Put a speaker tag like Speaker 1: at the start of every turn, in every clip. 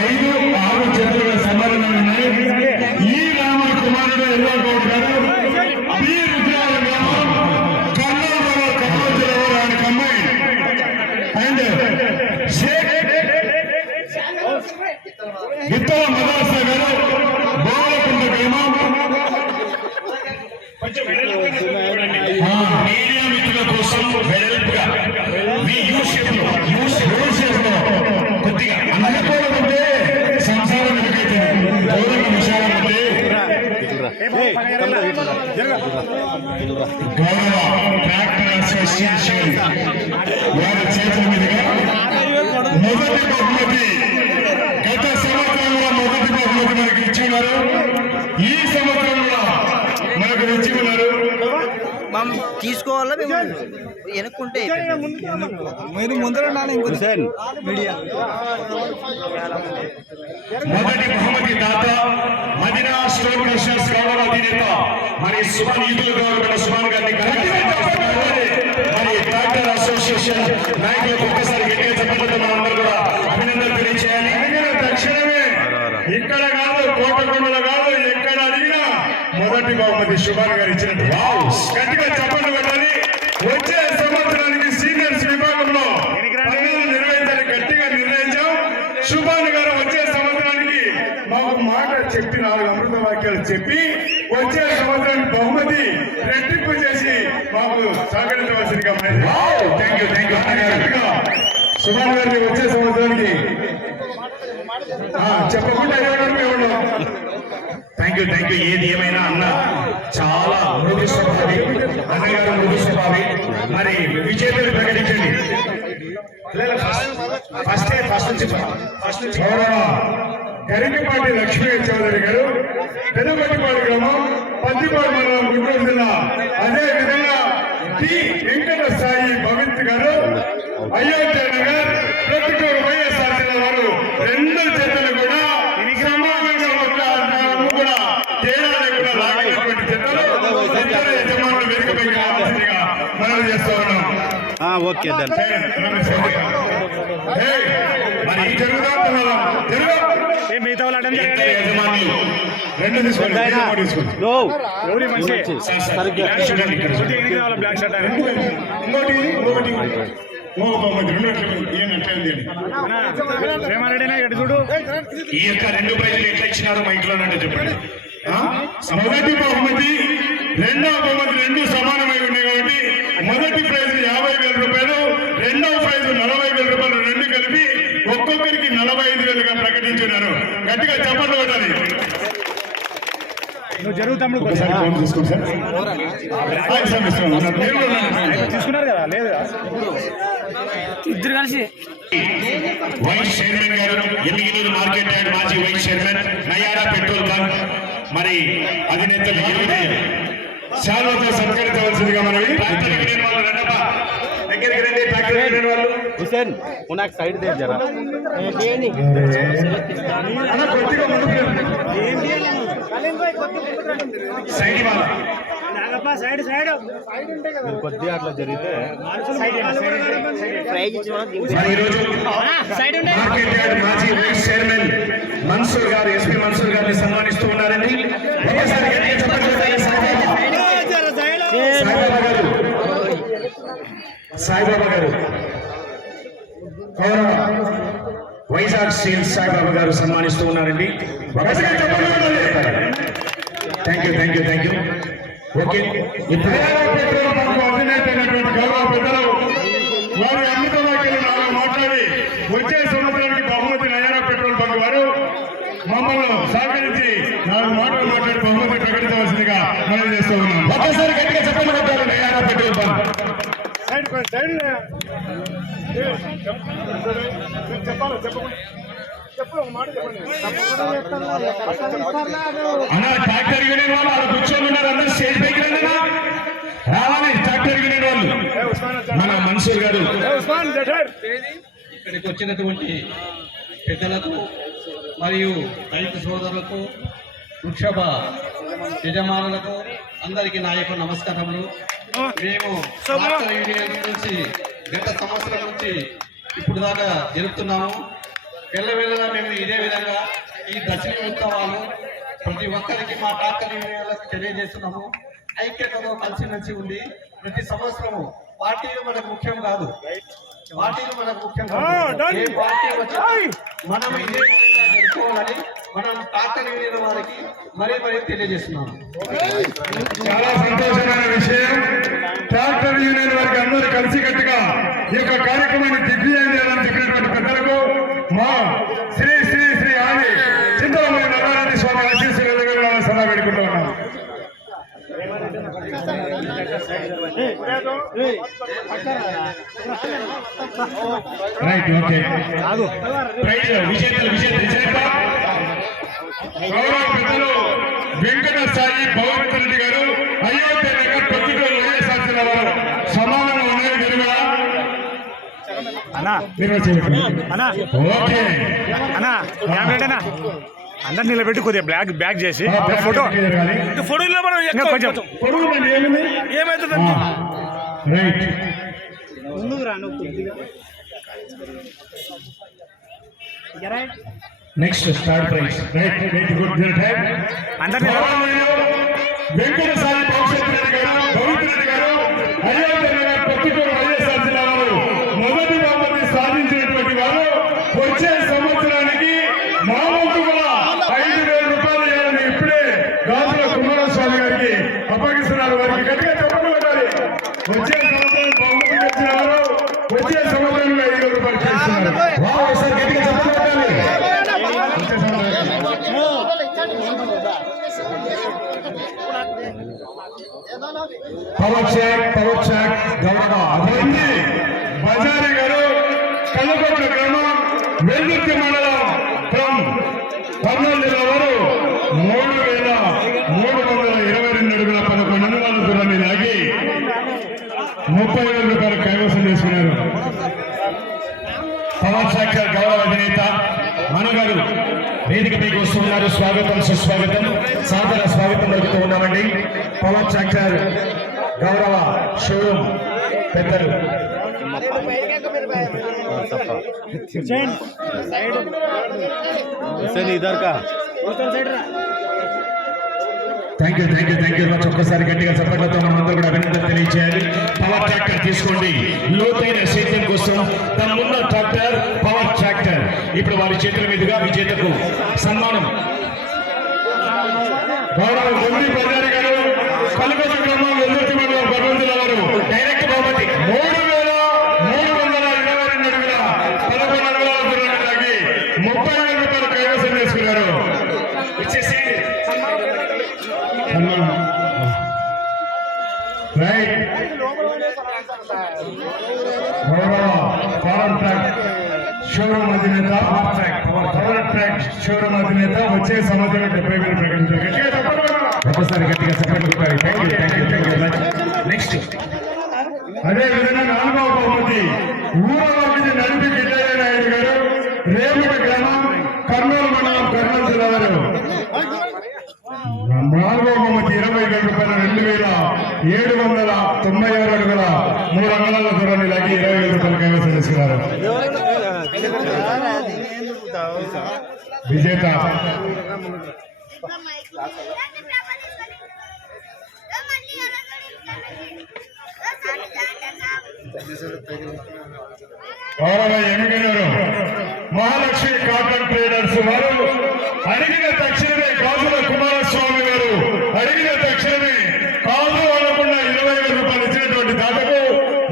Speaker 1: ఐదు ఆరు సమాధానం ఉన్నాయి. ఈ రామ కుమారుడు ఎల్లో గౌడ్ గారు బి రుద్రాల గ్రామం ఆయన కమ్మాయి అండ్ షేక్. మదాస గారు గోవలకుంట గ్రామం ఆ, మీడియా మిత్రుల కోసం వెడల్పుగా మీ యూ షేప్లో యూ షేప్ యూ షేప్లో కొద్దిగా అనుకోవాలంటే సంసారం ఎదుకైతుంది గౌరవ విషయాలు అంటే గౌరవ ట్రాక్టర్ అసోసియేషన్ వారి చేతుల మీదుగా మొదటి బహుమతి గత సంవత్సరంలో మొదటి బహుమతి మనకి ఇచ్చి ఈ సంవత్సరం కూడా మనకు ఇచ్చి ఉన్నారు
Speaker 2: మనం తీసుకోవాలా మేము వెనుక్కుంటే
Speaker 3: మీరు ముందర ఉండాలి ఇంకొంచెం. మీడియా.
Speaker 1: మొదటి బహుమతి దాత మదినా స్టోర్ క్రషర్స్ గౌరవ అధినేత మరి సుమన్ ఈదులు గౌరవ సుమన్ గారిని మరి ట్రాక్టర్ అసోసియేషన్ నాయకులకు ఒక్కసారి గట్టిగా చెప్పడంతో మనందరూ కూడా అభినందనలు తెలియజేయాలి తక్షణమే. ఇక్కడ కాదు కోటకొండలో కాదు మొదటి బహుమతి సుమన్ గారు ఇచ్చినట్టు. గట్టిగా చెప్పండి కొట్టాలి వచ్చే సంవత్సరానికి సీనియర్స్ విభాగంలో పనులు నిర్వహించాలని గట్టిగా నిర్ణయించాం. సుభాన్ గారు వచ్చే సంవత్సరానికి మాకు మాట చెప్పి నాలుగు అమృత వాక్యాలు చెప్పి వచ్చే సంవత్సరానికి బహుమతి రెట్టింపు చేసి మాకు సహకరించవలసిందిగా thank you thank you Subhan గారిని వచ్చే సంవత్సరానికి చెప్పకుండా థ్యాంక్ యూ థ్యాంక్ యూ ఏది ఏమైనా అన్న చాలా మృదు స్వభావి అన్నగారు మృదు స్వభావి మరి విజేతలు ప్రకటించండి. ఫస్ట్ ఫస్ట్ నుంచి ఫస్ట్ నుంచి గరికపాటి లక్ష్మీ చౌదరి గారు పెదపట్టిపాడు గ్రామం పత్తిపాడు మండలం గుంటూరు జిల్లా. అదే విధంగా టి వెంకట సాయి భవిత్ గారు అయోధ్య నగర్ ప్రతికూల వైఎస్ఆర్ జిల్లా వారు రెండు జతలు కూడా సమానంగా ఒక నాలుగు కూడా తేడా లేకుండా లాగినటువంటి జతలు ఇద్దరు యజమానులు వేదికపైకి రావాల్సిందిగా మనం చేస్తూ ఉన్నాం
Speaker 3: ఓకే డన్
Speaker 1: ఏయ్, మరి ఈ జరుగుదా పిల్లలు? జరుగు.
Speaker 3: మిగతా వాళ్ళు అటెండ్
Speaker 1: ఇద్దరు యజమానులు రెండు తీసుకోండి రెండు మూడు తీసుకోండి.
Speaker 3: ఎవరి మంచి
Speaker 1: సార్, సార్, ఇక్కడ చూడండి, ఇక్కడ చూడండి.
Speaker 3: బ్లాక్ షర్ట్ ఆయన
Speaker 1: ఇంకోటి ఇంకొక బహుమతి రెండు
Speaker 3: చూడు.
Speaker 1: ఈ యొక్క రెండు ప్రైజులు ఎట్లా ఇచ్చినారో మా ఇంట్లో అంటే చెప్పండి? మొదటి బహుమతి రెండవ బహుమతి రెండు సమానమై ఉన్నాయి కాబట్టి మొదటి ప్రైజ్ యాభై వేల రూపాయలు రెండవ ప్రైజ్ నలభై వేల రూపాయలు రెండు కలిపి ఒక్కొక్కరికి నలభై ఐదు వేలుగా ప్రకటించున్నారు గట్టిగా చెప్పండి కొట్టాలి
Speaker 3: నువ్వు జరుగు తమ్ముడు
Speaker 1: ఒకసారి ఫోన్ తీసుకోండి సార్. ఆ, సార్, ఇస్తున్నాను. నా పేరు ఉన్నాను.
Speaker 3: తీసుకున్నారు కదా లేదు?
Speaker 2: ఇద్దరు కలిసి.
Speaker 1: వైస్ చైర్మన్ గారు ఎమ్మిగినూరు మార్కెట్ యార్డ్ మాజీ vice chairman Nayara petrol bunk. మరి అధినేతలు శాలతో సత్కరించవలసిందిగా మనం ట్రాక్టర్ యూనియన్ వాళ్ళు రండప్పా. దగ్గరికి రండి? ట్రాక్టర్ యూనియన్ వాళ్ళు.
Speaker 3: హుసేన్ ఉనాక్ సైడ్ దే జరా.
Speaker 1: అన్న, కొద్దిగా ముందుకు రండి. సైడ్ ఇవ్వాలి.
Speaker 3: Side side. కొద్దిగా అట్లా జరిగితే
Speaker 2: ప్రైజ్
Speaker 1: చైర్మన్ మన్సూర్ గారు ఎస్పీ మన్సూర్ గారిని సన్మానిస్తూ ఉన్నారండి. ఒకసారి సాయిబాబా గారు సాయిబాబా గారు గౌరవ వైజాగ్ సీల్ సాయిబాబా గారు సన్మానిస్తూ ఉన్నారండి. Thank you thank you thank you okay. ఇప్పుడు గౌరవ పెద్దలు వారి అమృత మాట్లాడి వచ్చే సంవత్సరానికి బహుమతి నయారా పెట్రోల్ బంక్ వారు మమ్మల్ని సహకరించి నాలుగు మాటలు మాట్లాడి బహుమతి ప్రకటించవలసిందిగా మనం చేస్తూ ఉన్నాం. ఒక్కసారి గట్టిగా చెప్పండి కొట్టారు నయారా పెట్రోల్ బంక్ అన్న ట్రాక్టర్ యూనియన్ వాళ్ళు వాళ్ళు కూర్చొని ఉన్నారు అందరూ స్టేజ్ పైకి రండి అన్న. రావాలి ట్రాక్టర్ యూనియన్ వాళ్ళు. మన మన్సూర్ గారు
Speaker 4: ఇక్కడికి వచ్చినటువంటి పెద్దలకు మరియు రైతు సోదరులకు వృక్షభ యజమానులకు అందరికీ నా యొక్క నమస్కారములు. మేము యూనియన్ నుంచి గత సంవత్సరం నుంచి ఇప్పుడు దాకా జరుపుతున్నాము. వెళ్ళవేళలా మేము ఇదే విధంగా ఈ దశమి ఉత్సవాలు ప్రతి ఒక్కరికి మా డాక్టర్ యూనియన్లకు తెలియజేస్తున్నాము. ఐక్యతతో కలిసిమెలిసి ఉంది ప్రతి సంవత్సరము పార్టీలు మనకు ముఖ్యం కాదు. పార్టీలు మనకు ముఖ్యం కాదు. ఏ పార్టీ వచ్చినా మనం ఇదే జరుపుకోవాలని మనం డాక్టర్ యూనియన్ వారికి మరీ మరీ తెలియజేస్తున్నాము
Speaker 1: చాలా సంతోషమైన విషయం. ట్రాక్టర్ యూనియన్ వారికి అందరూ కలిసికట్టుగా ఈ యొక్క కార్యక్రమాన్ని దిగ్విజయం చేయాలని చెప్పినటువంటి పెద్దలకు మా శ్రీ శ్రీ శ్రీ ఆది చింతలమూరి నారాయణ స్వామి ఆశీస్సులు సదా పెడుకుంటూ ఉన్నాం రైట్ ఓకే ప్రైజ్ విజేతలు విజేత విజేత గౌరవ పెద్దలు వెంకట సాయి భగవంత్ రెడ్డి గారు అయోధ్య నగర్ ప్రతికూల వైఎస్ఆర్సీల వారు. సమానంగా ఉన్నాయి నిలువ
Speaker 3: అన్నా. అన్నా.
Speaker 1: ఓకే.
Speaker 3: అన్నా. ఏమిటన్నా అందరు నిలబెట్టి కొద్దిగా బ్యాగ్ బ్యాగ్ చేసి ఫోటో
Speaker 2: ఫోటోలో మనం
Speaker 3: కొంచెం.
Speaker 1: Next third prize right. Right good good time
Speaker 3: అందరు నిలబడి.
Speaker 1: వెంకట సాయి భవిష్యత్ రెడ్డి గారు భవిత్ రెడ్డి గారు అయోధ్య నగర్ ప్రతికూల వైఎస్ఆర్ జిల్లా వారు మొదటి బహుమతి సాధించినటువంటి వారు వచ్చే సంవత్సరానికి మా వంతు కూడా ఐదు వేల రూపాయలు ఇవ్వాలని ఇప్పుడే గాజుల కుమారస్వామి గారికి అప్పగిస్తున్నారు వారికి గట్టిగా చెప్పండి కొట్టాలి. వచ్చే సంవత్సరం బహుమతి వచ్చిన వారు వచ్చే సంవత్సరంలో ఐదు వేల రూపాయలు చేస్తున్నారు వావ్, ఒకసారి గట్టిగా చెప్పండి కొట్టాలి. వచ్చే సంవత్సరం పవర్ చెక్ పవర్ చెక్ గౌరవ అభివృద్ధి బజారి గారు కల్లకొట్ల గ్రామం వెల్లుర్తి మండలం ఫ్రమ్ కర్నూలు జిల్లా వారు మూడు వేల మూడు వందల ఇరవై రెండు అడుగుల పదకొండు అంగుళాల దూరాన్ని లాగి ముప్పై వేల రూపాయలు కైవసం చేసుకున్నారు. పవర్ శాఖ గౌరవ అధినేత మనగారు వేదిక మీకు వస్తున్నారు. స్వాగతం సుస్వాగతం సాదర స్వాగతం పలుకుతూ ఉన్నామండి. పవర్ శాఖ గౌరవ షోరూమ్ పెద్దలు. Thank you thank you thank you much ఒక్కసారి గట్టిగా చప్పట్లతో మనందరూ కూడా అభినందన తెలియజేయాలి పవర్ ట్రాక్టర్ తీసుకోండి. లోతైన సేద్యం కోసం తన ఉన్న ట్రాక్టర్ పవర్ ట్రాక్టర్ ఇప్పుడు వారి చేతుల మీదుగా విజేతకు సన్మానం. గౌరవ గొండి బజారి గారు కలుగొట్ట గ్రామం వెల్లుర్తి మండలం భగవంతుల వారు డైరెక్ట్ బహుమతి. మూడు పవర్ ట్రాక్ షోరూమ్ అధినేత వచ్చే సంవత్సరం డెబ్బై వేలు ప్రకటించారు గట్టిగా thank you thank you thank you next అదే విధంగా నాలుగవ బహుమతి ఊరవాకి నడిపి నాయుడు గారు రేపటి గ్రామం కర్నూలు మండలం కర్నూలు జిల్లా వారు బహుమతి ఇరవై వేల రూపాయల రెండు వేల ఏడు వందల తొంభై ఆరు అడుగుల మూడు అంగళాల దూరాన్ని లాగి ఇరవై వేల రూపాయలు కైవసం చేసుకున్నారు విజేత. గౌరవ ఎమ్మెల్యేలు మహాలక్ష్మి కాటన్ ట్రేడర్స్ వారు అడిగిన తక్షణమే కాజుల కుమారస్వామి గారు అడిగిన తక్షణమే కాజు అనకుండా ఇరవై వేల రూపాయలు ఇచ్చినటువంటి దాతకు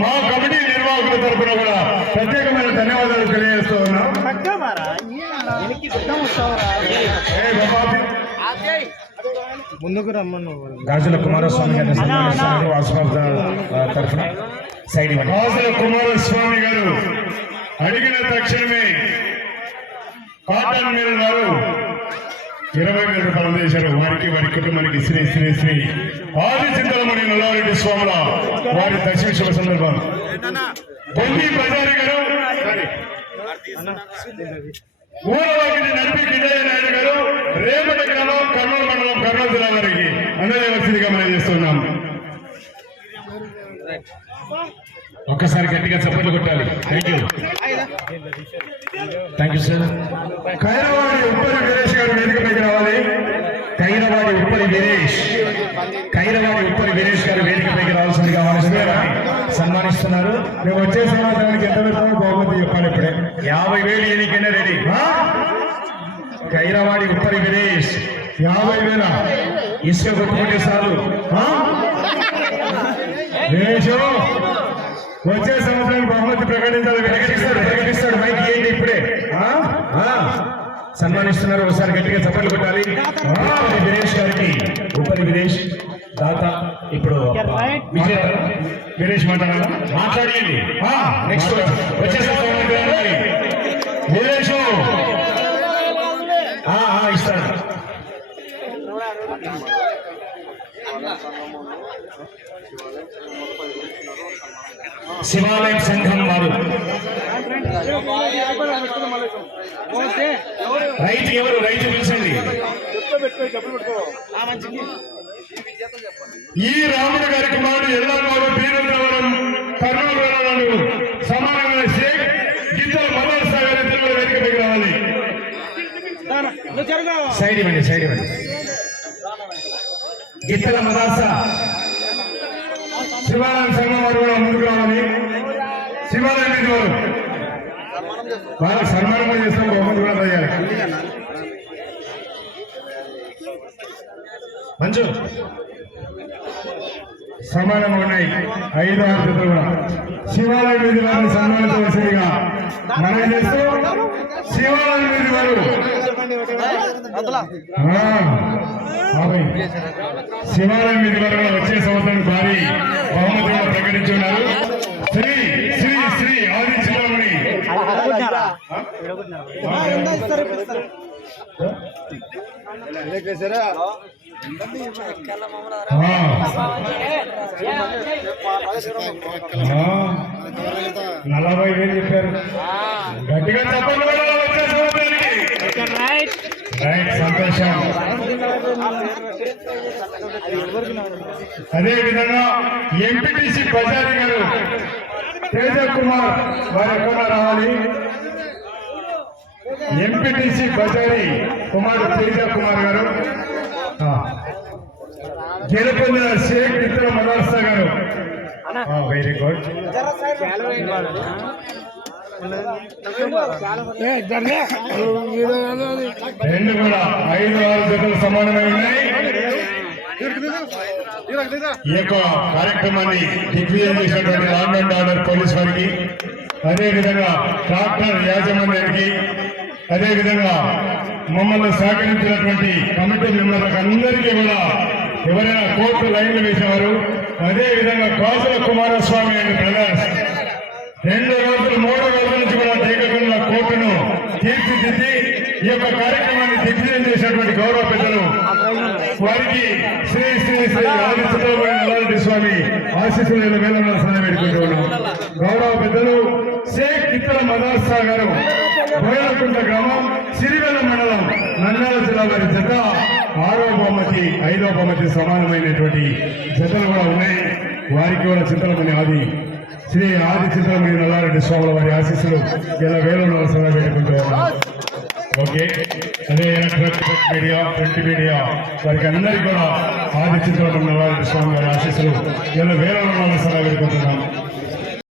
Speaker 1: మా కమిటీ నిర్వాహకుల తరఫున కూడా ప్రత్యేకమైన ధన్యవాదాలు తెలియజేస్తూ ఉన్నాం.
Speaker 3: ముందుకు రమ్మను.
Speaker 1: గాజుల కుమారస్వామి గారిని సన్మానిస్తున్నారు వాసుబాబు తరఫున సైడ్ గాజుల కుమారస్వామి గారు అడిగిన తక్షణమే కాటన్ మిల్ వారు ఇరవై వేల రూపాయలు అందించారు. వారికి వారి కుటుంబానికి శ్రీ శ్రీ శ్రీ ఆది చింతలమణి నల్లారెడ్డి స్వాముల వారి శుభ సందర్భం బొంది ప్రజారి గారు. ఊరవాకిని నడిపి గిడ్డయ్య నాయుడు గారు. రేపటి గ్రామం కర్నూలు మండలం కర్నూలు జిల్లా వారికి అందజేయవలసిందిగా మనం చేస్తున్నాం.
Speaker 2: ఒక్కసారి గట్టిగా చప్పట్లు కొట్టాలి. Thank you thank you sir Kairavadi Uppari Veeresh గారు వేదికపైకి రావాలి కైరవాడి ఉప్పరి వీరేష్ కైరవాడి ఉప్పరి వీరేష్ గారు వేదికపైకి రావాల్సిందిగా ఆహ్వానిస్తున్నారు. సన్మానిస్తున్నారు.
Speaker 1: మేము వచ్చే సంవత్సరానికి ఎంత పెడతామో బహుమతి చెప్పాలి ఇప్పుడే.
Speaker 2: యాభై వేలు ఎన్నికైనా రెడీ. కైరవాడి ఉప్పరి వీరేష్
Speaker 1: యాభై వేల.
Speaker 2: ఇసుక కొట్టుకుంటే చాలు?
Speaker 1: దినేషు, వచ్చే సంవత్సరానికి బహుమతి ప్రకటించాలి.
Speaker 2: ప్రకటిస్తాడు ప్రకటిస్తాడు. మైక్ ఏంటి ఇప్పుడే. సన్మానిస్తున్నారు. ఒకసారి గట్టిగా చప్పట్లు కొట్టాలి. వీరేష్ గారికి. ఉప్పరి వీరేష్ దాత ఇప్పుడు విజేత
Speaker 1: వీరేష్ మాట్లాడాలా?
Speaker 2: మాట్లాడండి నెక్స్ట్ వీరేషు. శివాలయం సంఘం వారు. రైతు ఎవరు? రైతు పిలిచండి.
Speaker 1: ఈ రాముడు గారి కుమారుడు ఎల్లాగౌడ బీరంగవరం కర్నూలు వెళ్ళాలను. సమానమైన షేక్ గిద్దల మదర్ సాగర్ ఇద్దరు వేదికపైకి రావాలి.
Speaker 2: సైడ్ ఇవ్వండి సైడ్ ఇవ్వండి. గిత్తల మదాస.
Speaker 1: శివాలయం సంఘం వారు కూడా ముందుకు రావాలి. శివాలయం నిధి వారు సన్మానం కూడా చేస్తాం బహుమతి కూడా చేయాలి
Speaker 2: మంజు
Speaker 1: సమానంగా ఉన్నాయి ఐదు ఆరు జతలు కూడా. శివాలయం వీధి వారిని సన్మానించవలసిందిగా మనం చేస్తూ శివాలయం వీధి వారు. శివాలయం వీధి వారు కూడా వచ్చే సంవత్సరం భారీ బహుమతి కూడా ప్రకటించి ఉన్నారు శ్రీ శ్రీ శ్రీ ఆదిత్యరాముని నలభై వేలు చెప్పారు గట్టిగా చెప్పండి సంతోషం అదే విధంగా ఎంపీటీసీ బజారి గారు తేజ కుమార్ వారి కూడా రావాలి ఎంపీటీసీ బజారి కుమార్ తేజ కుమార్ గారు. ఆ. గెలుపొందిన షేక్ మిత్ర మదర్సా గారు. Very good. రెండు కూడా ఐదు ఆరు జతలు సమానమై ఉన్నాయి. ఈ యొక్క కార్యక్రమాన్ని దిగ్విజయం చేసినటువంటి లాండ్ అండ్ ఆర్డర్ పోలీస్ వారికి అదే విధంగా ట్రాక్టర్ యాజమాన్యానికి అదే విధంగా మమ్మల్ని సహకరించినటువంటి కమిటీ మెంబర్లకు అందరికీ కూడా ఎవరైనా కోర్టు లైన్లు వేసేవారు అదే విధంగా కాసుల కుమారస్వామి అండ్ బ్రదర్స్ రెండు రోజులు మూడు రోజుల నుంచి కూడా దిగకుండా కోర్టును తీర్చిదిద్ది ఈ యొక్క కార్యక్రమాన్ని దిగ్విజయం చేసినటువంటి గౌరవ పెద్దలు వారికి శ్రీ శ్రీ శ్రీ ఆదిత్యనారాయణ స్వామి ఆశీస్సులు వేల నరసన వేడుకుంటూ ఉన్నాం గౌరవ పెద్దలు షేక్ ఇతర మదాసా గారు బోయలకుంట గ్రామం సిరివెల్ల మండలం నంద్యాల జిల్లా వారి జత. ఆరో బహుమతి ఐదో బహుమతి సమానమైనటువంటి జతలు కూడా ఉన్నాయి. వారికి కూడా చింతలమని ఆది. శ్రీ ఆది చింతలమణి నల్లారెడ్డి స్వాముల వారి ఆశీస్సులు ఇలా వేల నరసన పెట్టుకుంటూ ఓకే. అదే ఎలక్ట్రానిక్ మీడియా ప్రింట్ మీడియా. వారికి అందరికీ కూడా ఆది చింతలమణి నల్లారెడ్డి స్వామి వారి ఆశీస్సులు ఇలా వేల నరసన పెట్టుకుంటున్నాను